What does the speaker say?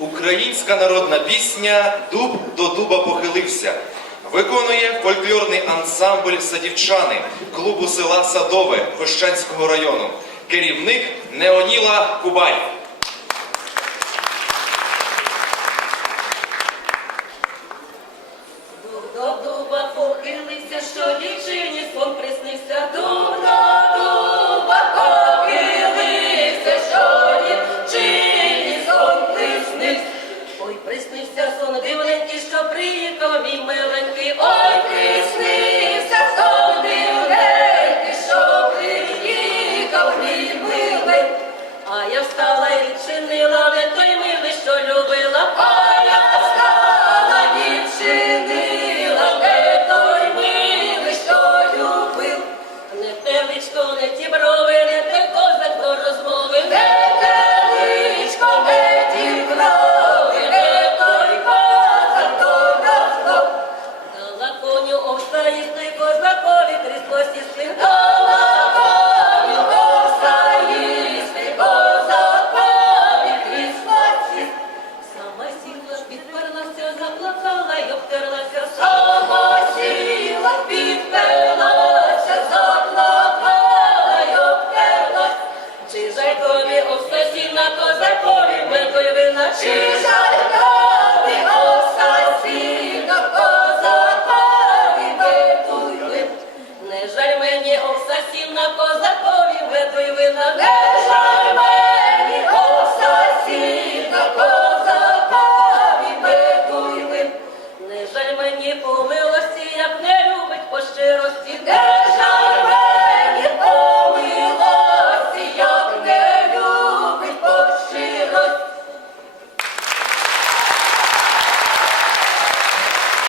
Українська народна пісня Дуб до дуба похилився. Виконує фольклорний ансамбль Садівчани клубу села Садове Гощанського району. Керівник Неоніла Кубай. Дух до дуба похилився, що дівчині сон А я встала і відчинила, не той милий, що любила, а я встала, відчинила, не той милий, що любив. Не те личко, не ті брови, не те козак до розмови, не те личко, не ті брови, не той козак до розмови. Дала коню овса їсти, козакові тріслості Чижайкові овсосі на козакові, Мелькові на Чижайкові овсосі на козакові, Медуйли. Не жаль мені овсосі на козакові, Медуйли на Не жаль мені овсосі на козакові, Медуйли. Не жаль мені помилості, як не любить по щирості, не